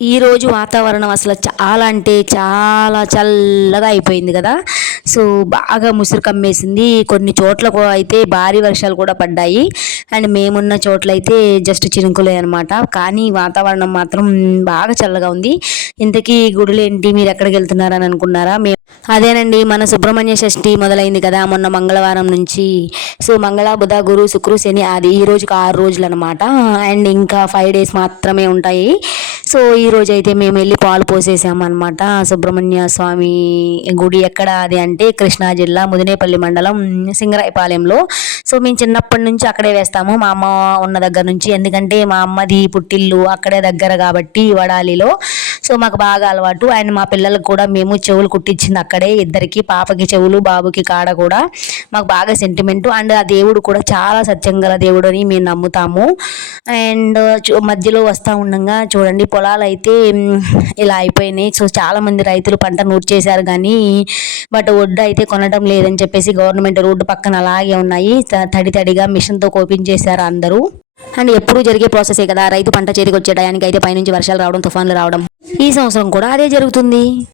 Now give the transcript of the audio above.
ఈరోజు వాతావరణం అసలు చాలా అంటే చాలా చల్లగా అయిపోయింది కదా. సో బాగా ముసురు కమ్మేసింది. కొన్ని చోట్ల అయితే భారీ వర్షాలు కూడా పడ్డాయి. అండ్ మేమున్న చోట్ల అయితే జస్ట్ చినుకులే అనమాట కానీ వాతావరణం మాత్రం బాగా చల్లగా ఉంది. ఇంతకీ గుడులు ఏంటి మీరు ఎక్కడికి వెళ్తున్నారని అనుకున్నారా? మేము అదేనండి. మన సుబ్రహ్మణ్య షష్ఠి మొదలైంది కదా మొన్న మంగళవారం నుంచి. సో మంగళ బుధ గురు శుక్రు శని అది ఈ రోజుకి ఆరు రోజులు అనమాట అండ్ ఇంకా ఫైవ్ డేస్ మాత్రమే ఉంటాయి. సో ఈ రోజు అయితే మేము వెళ్ళి పాలు పోసేసాము అనమాట సుబ్రహ్మణ్య స్వామి గుడి ఎక్కడ? అది అంటే కృష్ణా జిల్లా ముదినేపల్లి మండలం సింగరాయపాలెంలో. సో మేము చిన్నప్పటి నుంచి అక్కడే వేస్తాము. మా అమ్మ ఉన్న దగ్గర నుంచి. ఎందుకంటే మా అమ్మది పుట్టిల్లు అక్కడే దగ్గర కాబట్టి వడాలిలో. సో మాకు బాగా అలవాటు. అండ్ మా పిల్లలకు కూడా మేము చెవులు కుట్టించింది అక్కడే. ఇద్దరికి పాపకి చెవులు బాబుకి కాడ కూడా మాకు బాగా సెంటిమెంట్ అండ్ ఆ దేవుడు కూడా చాలా సత్యం గల దేవుడు అని మేము నమ్ముతాము. అండ్ చూ- మధ్యలో వస్తూ ఉండగా చూడండి పొలాలు అయితే ఇలా అయిపోయినాయి. సో చాలామంది రైతులు పంట నూరు చేశారు కానీ బట్ వడ్డు అయితే కొనడం లేదని చెప్పేసి గవర్నమెంట్ రోడ్డు పక్కన అలాగే ఉన్నాయి. త- తడి తడిగా మిషన్తో కోపించేశారు అందరూ. అండ్ ఎప్పుడూ జరిగే ప్రాసెసే కదా. రైతు పంట చేతికి వచ్చే టయానికి అయితే పైనుంచి వర్షాలు రావడం తుఫాన్లు రావడం. ఈ సంవత్సరం కూడా అదే జరుగుతుంది.